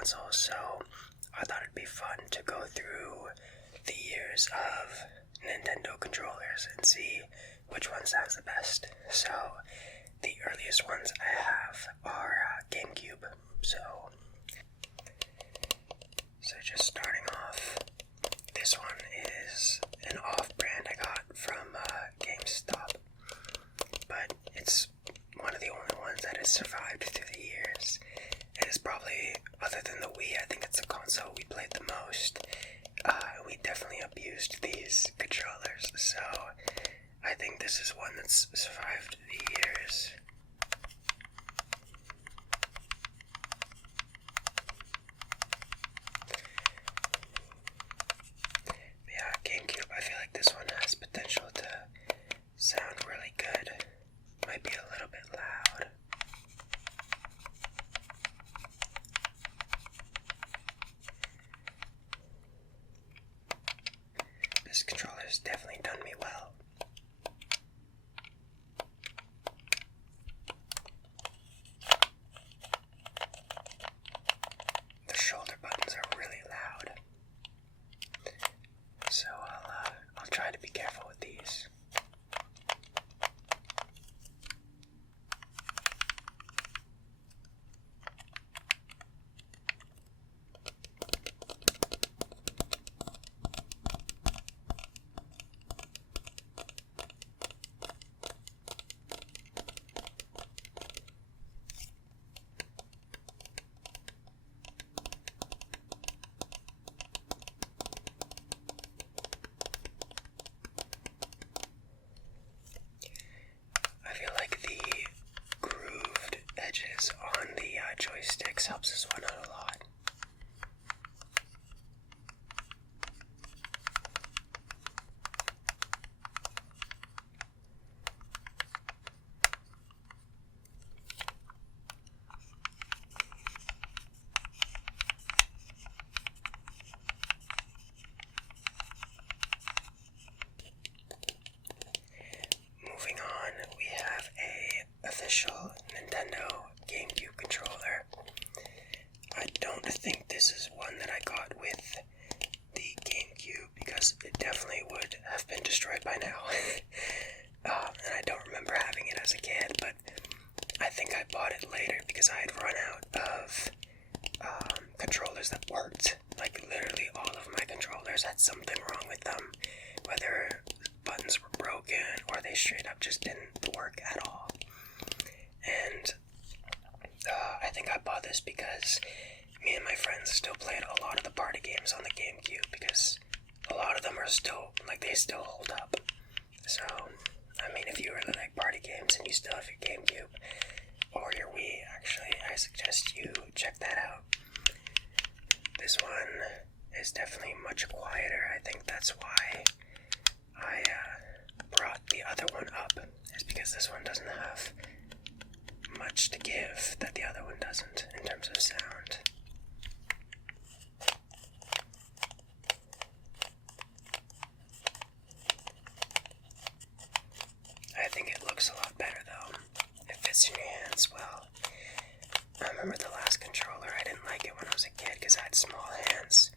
console, so I thought it'd be fun to go through the years of Nintendo controllers and see which one sounds the best. So the earliest ones I have are GameCube. So just starting off, this one is an off-brand I got from GameStop, but it's one of the only ones that has survived through the years. It is probably, other than the Wii, I think it's the console we played the most. We definitely abused these controllers, so I think this is one that's survived the years. Yeah, GameCube, I feel like this one has potential to sound really good. Might be a little bit loud. This controller has definitely done me well. The shoulder buttons are really loud, so I'll try to be careful with these. I feel like the grooved edges on the joysticks helps this one out a lot. Moving on, we have a official Nintendo GameCube controller. I don't think this is one that I got with the GameCube because it definitely would have been destroyed by now. And I don't remember having it as a kid, but I think I bought it later because I had run out of controllers that worked. Like literally all of my controllers had something wrong with them, whether buttons were broken or they straight up just didn't work at all. And I think I bought this because me and my friends still played a lot of the party games on the GameCube because a lot of them are still, like, they still hold up. So, I mean, if you really like party games and you still have your GameCube or your Wii, actually, I suggest you check that out. This one is definitely much quieter. I think that's why I brought the other one up, is because this one doesn't have much to give that the other one doesn't in terms of sound. I think it looks a lot better though. It fits in your hands well. I remember the last controller, I didn't like it when I was a kid because I had small hands.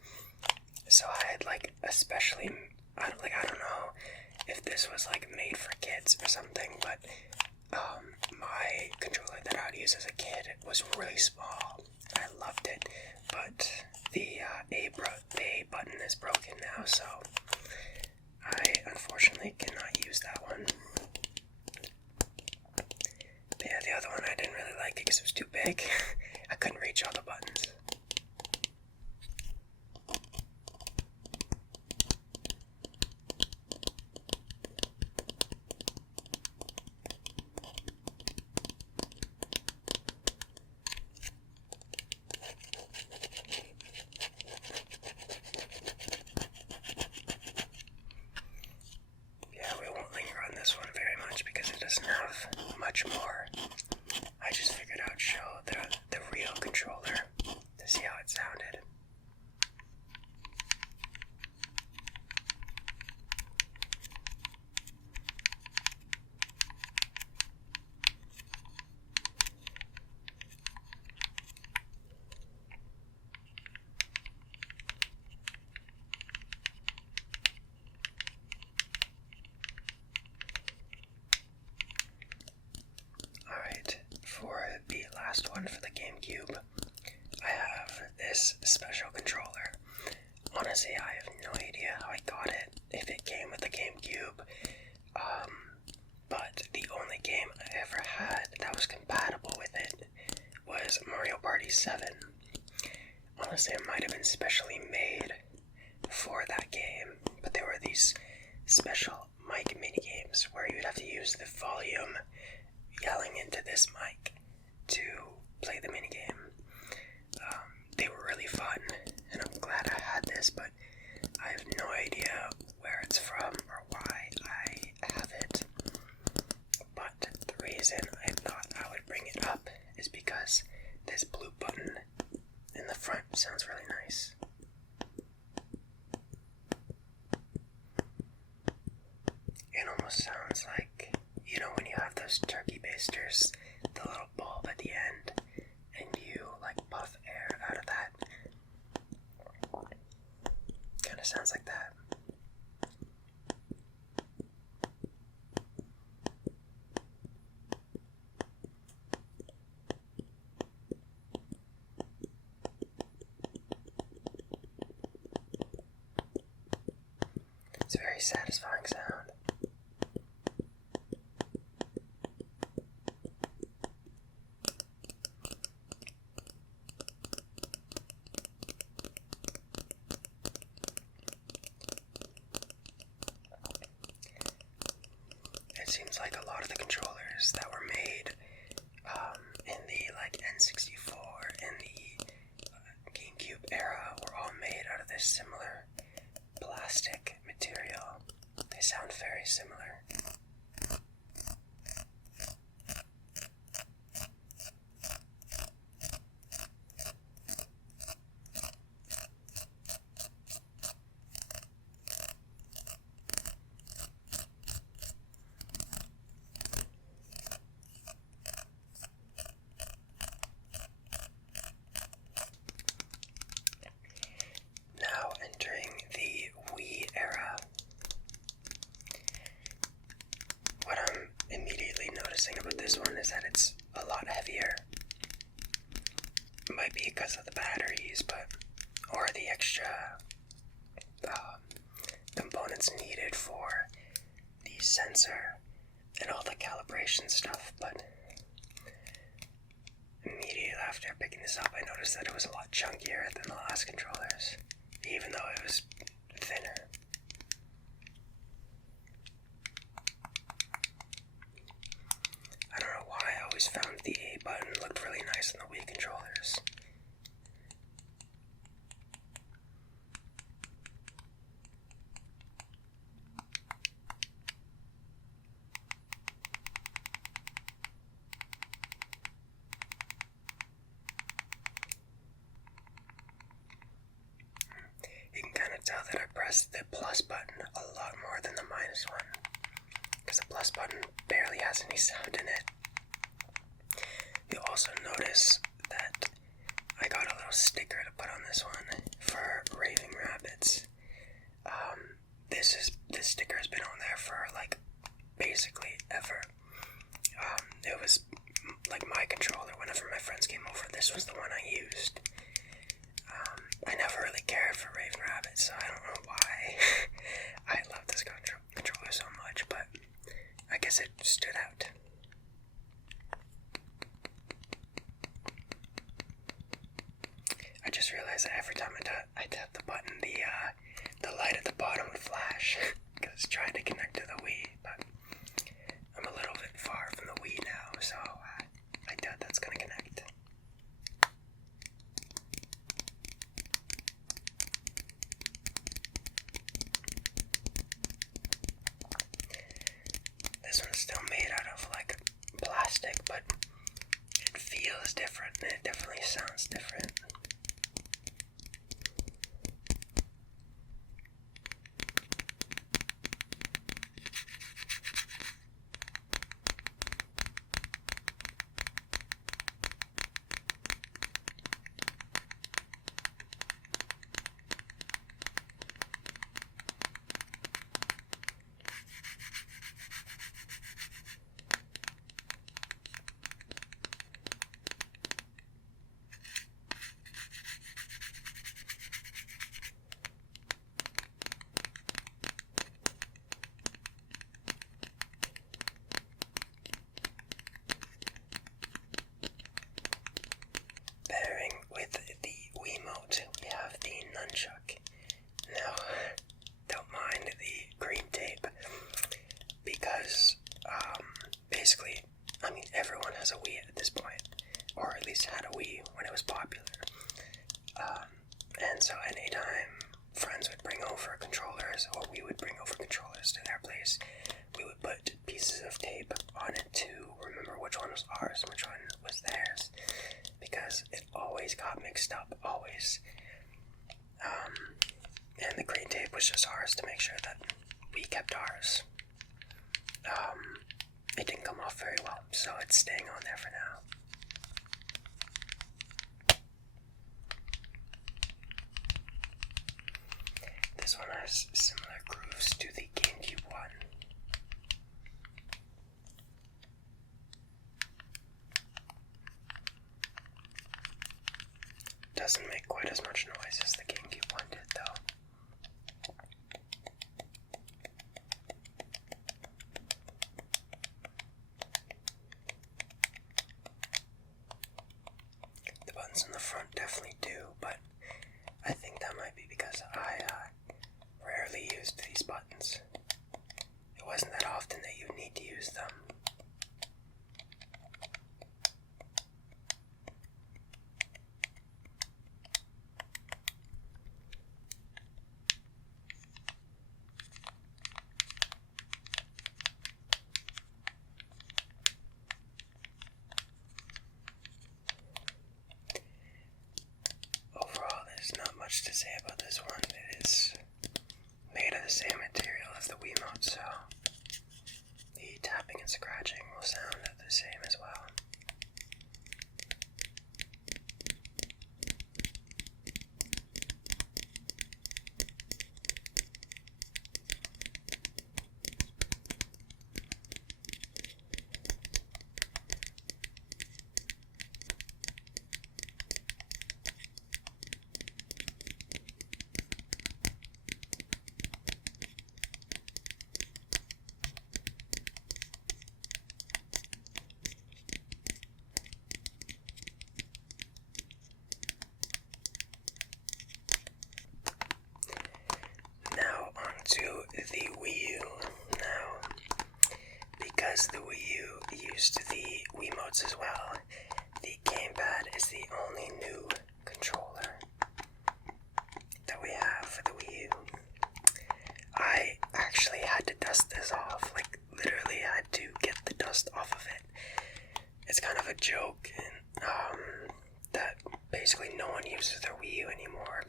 So I had like especially, I don't know if this was like made for kids or something, but my controller that I would use as a kid was really small. I loved it, but the A button is broken now, so I unfortunately cannot use that one. But yeah, the other one I didn't really like it because it was too big. I couldn't reach all the buttons. much more. I just figured I'd show one for the GameCube. I have this special controller. Honestly, I have no idea how I got it, if it came with the GameCube. But the only game I ever had that was compatible with it was Mario Party 7. Honestly, it might have been specially made for that game, but there were these special mic minigames where you'd have to use the volume yelling into this mic to play the minigame. They were really fun, and I'm glad I had this, but I have no idea where it's from or why I have it. But the reason I thought I would bring it up is because this blue button in the front sounds really nice. It almost sounds like, you know, when you have those turkey basters, the little bulb at the end, and you like puff air out of that. Kind of sounds like that. It's a very satisfying sound. It seems like a lot of the controllers that were made in the like N64 and the GameCube era were all made out of this similar plastic material. They sound very similar. Now entering the Wii era. What I'm immediately noticing about this one is that it's a lot heavier. It might be because of the batteries, or the extra components needed for the sensor and all the calibration stuff, but immediately after picking this up, I noticed that it was a lot chunkier than the last controllers, even though it was thinner. I don't know why I always found the A button looked really nice on the Wii controllers. You can kind of tell that I pressed the plus button a lot more than the minus one, because the plus button barely has any sound in it. You'll also notice that I got a little sticker to put on this one for Raving Rabbids. This sticker has been on there for like basically ever. It was like my controller whenever my friends came over. This was the one I used. I never really cared for Raving Rabbids, so I don't know why I love this controller so much, but I guess it stood out. I just realized that every time I tap the button, the light at the bottom would flash, because it's trying to connect to the Wii, but I'm a little bit far from the Wii now, so I doubt that's going to connect. This one's still made out of like plastic, but it feels different, and it definitely sounds different. was popular. And so anytime friends would bring over controllers, or we would bring over controllers to their place, we would put pieces of tape on it to remember which one was ours and which one was theirs, because it always got mixed up, always. And the green tape was just ours to make sure that we kept ours. It didn't come off very well, so it's staying on there for now. This one has similar grooves to the GameCube one. Doesn't make quite as much noise as the GameCube one did, though. The buttons in the front definitely do, but I think that might be because I rarely used these buttons. It wasn't that often that you need to use them. Overall, there's not much to say about this one. It is made of the same material as the Wiimote, so the tapping and scratching will sound the same as well. To the Wii U now, because the Wii U used the Wiimotes as well. The gamepad is the only new controller that we have for the Wii U. I actually had to dust this off, like literally had to get the dust off of it. It's kind of a joke that basically no one uses their Wii U anymore,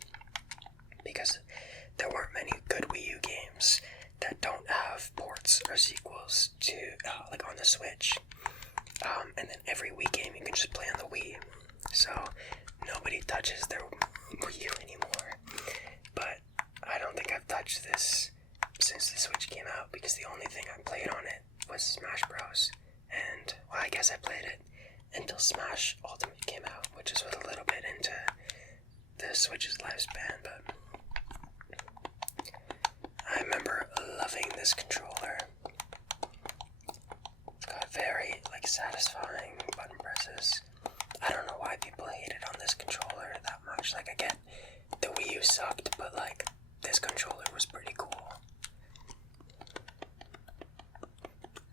because there weren't many good Wii U games that don't have ports or sequels to, like on the Switch. And then every Wii game you can just play on the Wii. So nobody touches their Wii U anymore. But I don't think I've touched this since the Switch came out, because the only thing I played on it was Smash Bros. And, well, I guess I played it until Smash Ultimate came out, which is with a little bit into the Switch's lifespan, but I remember loving this controller. It's got very, satisfying button presses. I don't know why people hated on this controller that much. I get the Wii U sucked, but, this controller was pretty cool.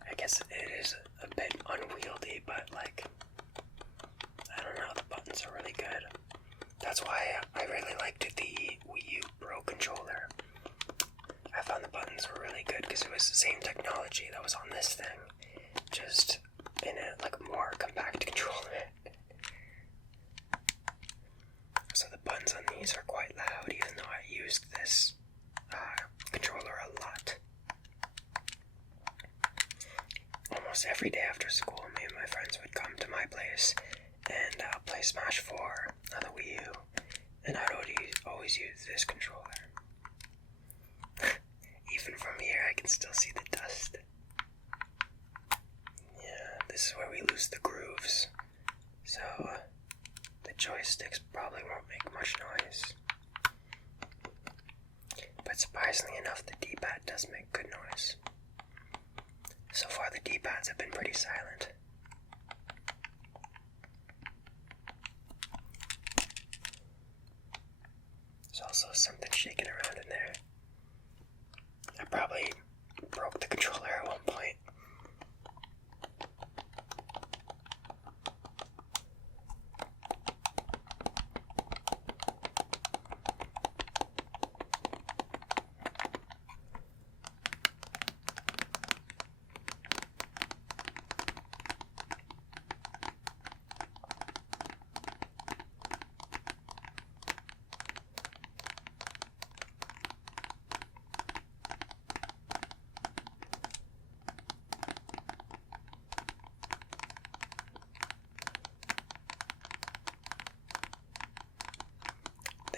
I guess it is a bit unwieldy, but, I don't know, the buttons are really good. That's why I really liked the Wii U Pro controller. I found the buttons were really good because it was the same technology that was on this thing, just in a more compact controller. So the buttons on these are quite loud, even though I used this controller a lot. Almost every day after school, me and my friends would come to my place and play Smash 4 on the Wii U, and I'd always use this controller. Even from here, I can still see the dust. Yeah, this is where we lose the grooves, so the joysticks probably won't make much noise. But surprisingly enough, the D-pad does make good noise. So far, the D-pads have been pretty silent. There's also something shaking around in there. I probably broke the controller at one point.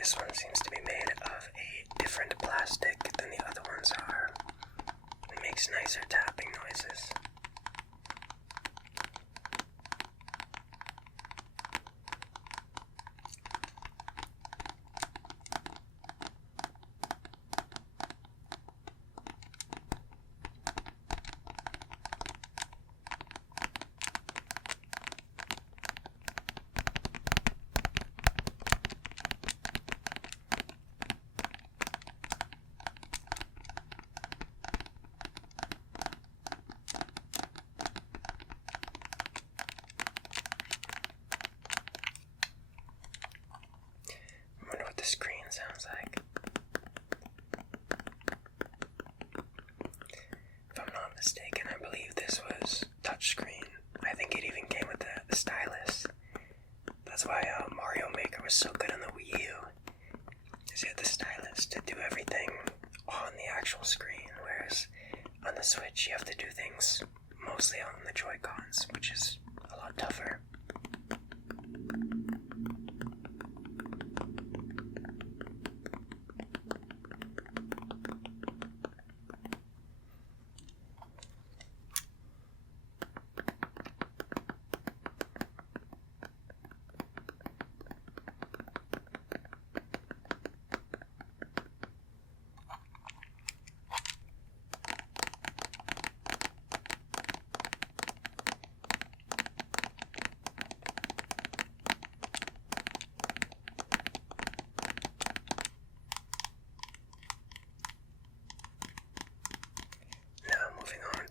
This one seems to be made of a different plastic than the other ones are. It makes nicer tapping noises. I wonder what the screen sounds like. If I'm not mistaken, I believe this was touchscreen. I think it even came with the stylus. That's why Mario Maker was so good on the Wii U. Because you had the stylus to do everything on the actual screen, whereas on the Switch you have to do things mostly on the Joy-Cons, which is a lot tougher.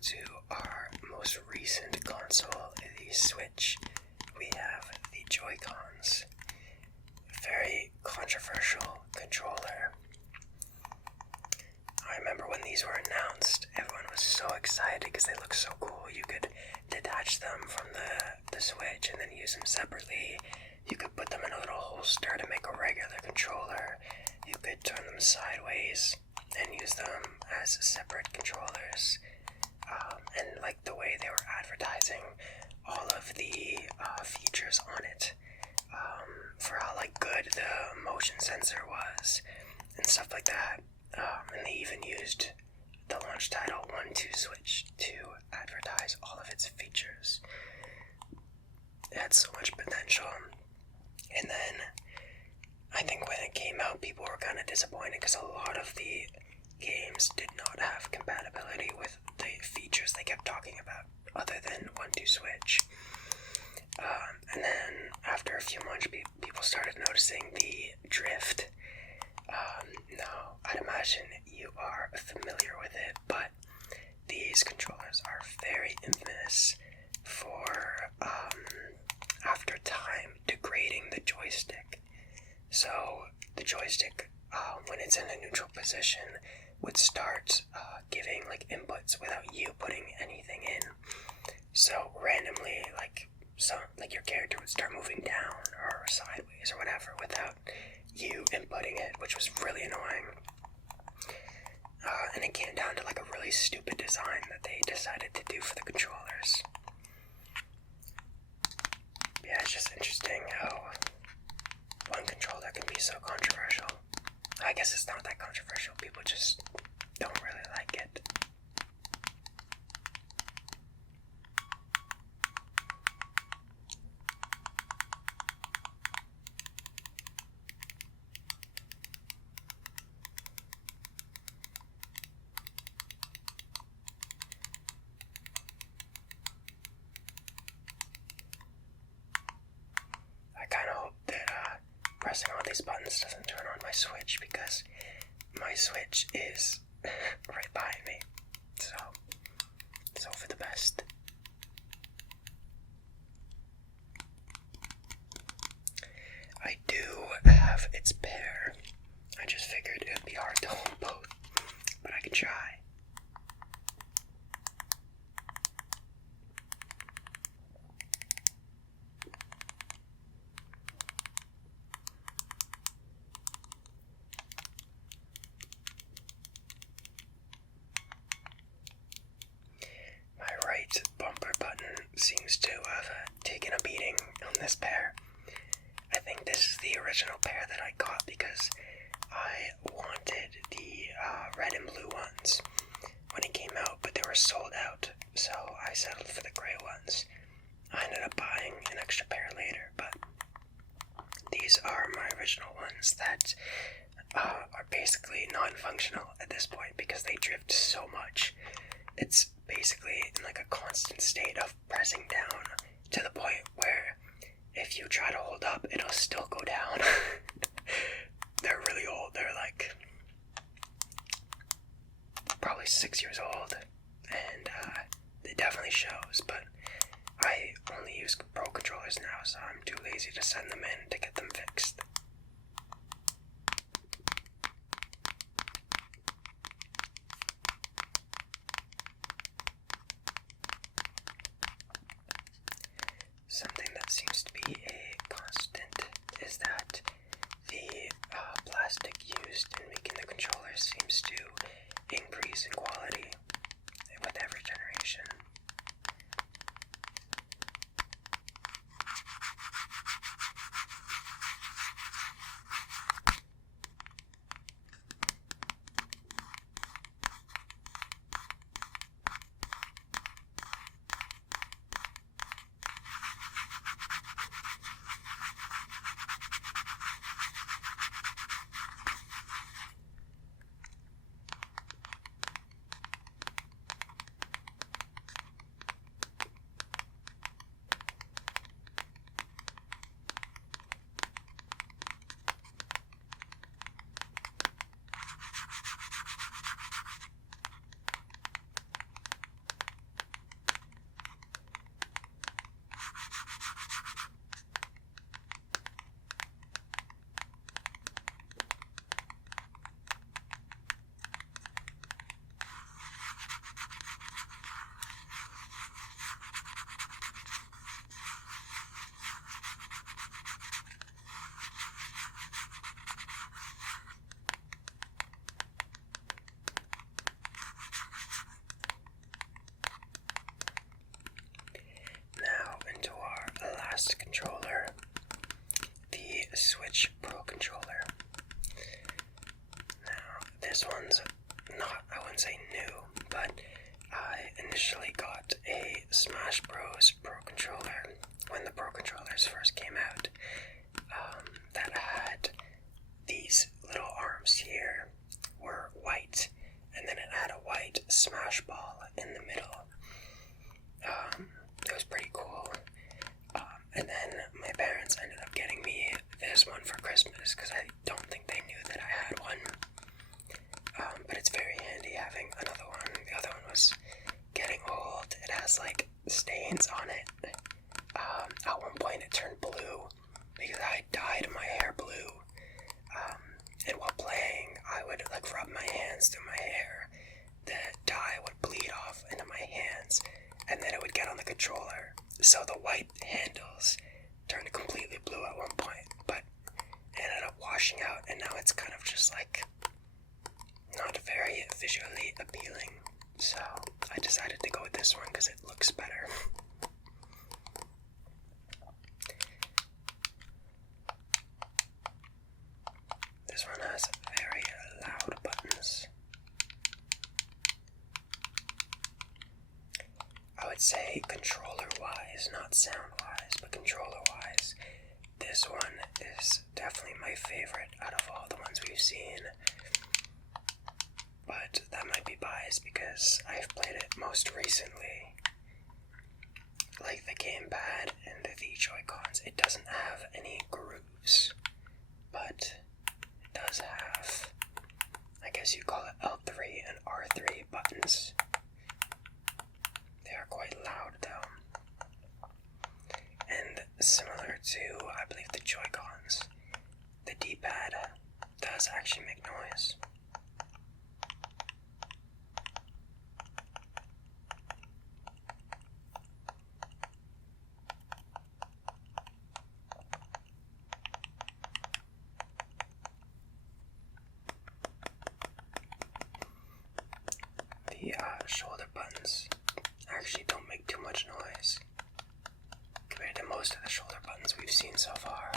To our most recent console, the Switch, we have the Joy-Cons. Very controversial controller. I remember when these were announced, everyone was so excited because they look so cool. You could detach them from the Switch and then use them separately. You could put them in a little holster to make a regular controller. You could turn them sideways and use them as separate controllers. And like the way they were advertising all of the features on it, for how like good the motion sensor was and stuff like that. And they even used the launch title 1-2 Switch to advertise all of its features. It had so much potential. And then I think when it came out, people were kind of disappointed because a lot of the games did not have compatibility with the features they kept talking about, other than 1-2 Switch. And then after a few months, people started noticing the drift. Now, I'd imagine you are familiar with it, but these controllers are very infamous for, after time, degrading the joystick. So, the joystick, when it's in a neutral position, would start giving like inputs without you putting anything in. So randomly, like your character would start moving down or sideways or whatever without you inputting it, which was really annoying. And it came down to like a really stupid design that they decided to do for the controllers. Yeah, it's just interesting how one controller can be so controversial. I guess it's not that controversial. People just don't really like it. I kind of hope that pressing all these buttons doesn't turn on my Switch, because my Switch is right behind me. So for the best. I do have its pair. I just figured it would be hard to hold both, but I can try. My right bumper button seems to have taken a beating on this pair. I think this is the original pair that I got because I wanted the red and blue ones when it came out, but they were sold out, so I settled for the gray ones. I ended up buying an extra pair later, but these are my original ones that are basically non-functional at this point because they drift so much. It's basically in like a constant state of pressing down to the point where if you try to hold up, it'll still go down. They're really old. They're like probably 6 years old, and it definitely shows, but I only use Pro controllers now, so I'm too lazy to send them in to get them fixed. Something that seems to be a constant is that the plastic used in making the controllers seems to increase in quality with every generation. Controller, the Switch Pro controller. Now, this one's not, I wouldn't say new, but I initially got a Smash Bros. Pro controller when the Pro controllers first came out, that had these little arms here were white, and then it had a white Smash ball in the middle. It was pretty cool. And then my parents ended up getting me this one for Christmas because I don't think they knew that I had one. But it's very handy having another one. The other one was getting old. It has like stains on it. At one point it turned blue because I dyed my hair blue. And while playing, I would like rub my hands through my hair. The dye would bleed off into my hands, and then it would get on the controller. So the white handles turned completely blue at one point, but it ended up washing out, and now it's kind of just like not very visually appealing. So I decided to go with this one because it looks better. This one has very loud buttons. I would say controller-wise, not sound-wise, but controller-wise, this one is definitely my favorite out of all the ones we've seen. But that might be biased because I've played it most recently. Like the gamepad and the Joy-Cons, it doesn't have any grooves, but it does have, I guess you call it L3 and R3 buttons. They are quite loud though. And similar to, I believe, the Joy-Cons, the D-pad does actually make noise. The shoulder buttons actually don't make too much noise compared to most of the shoulder buttons we've seen so far.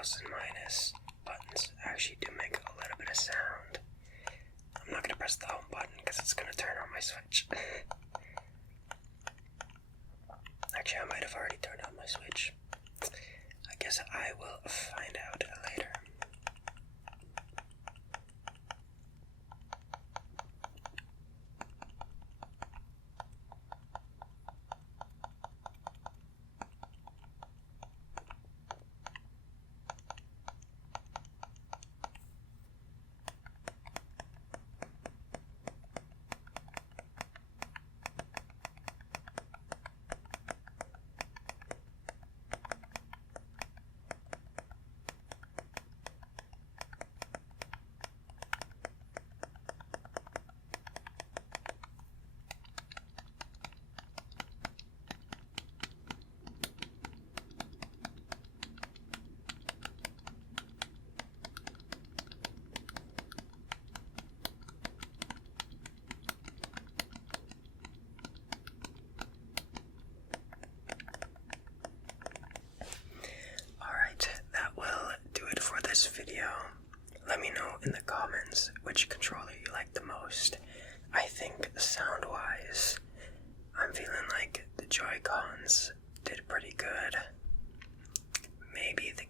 plus and minus buttons actually do make a little bit of sound. I'm not going to press the home button because it's going to turn on my Switch. Actually, I might have already turned on my Switch. I guess I will find out later. This video. Let me know in the comments which controller you like the most. I think sound wise, I'm feeling like the Joy-Cons did pretty good. Maybe the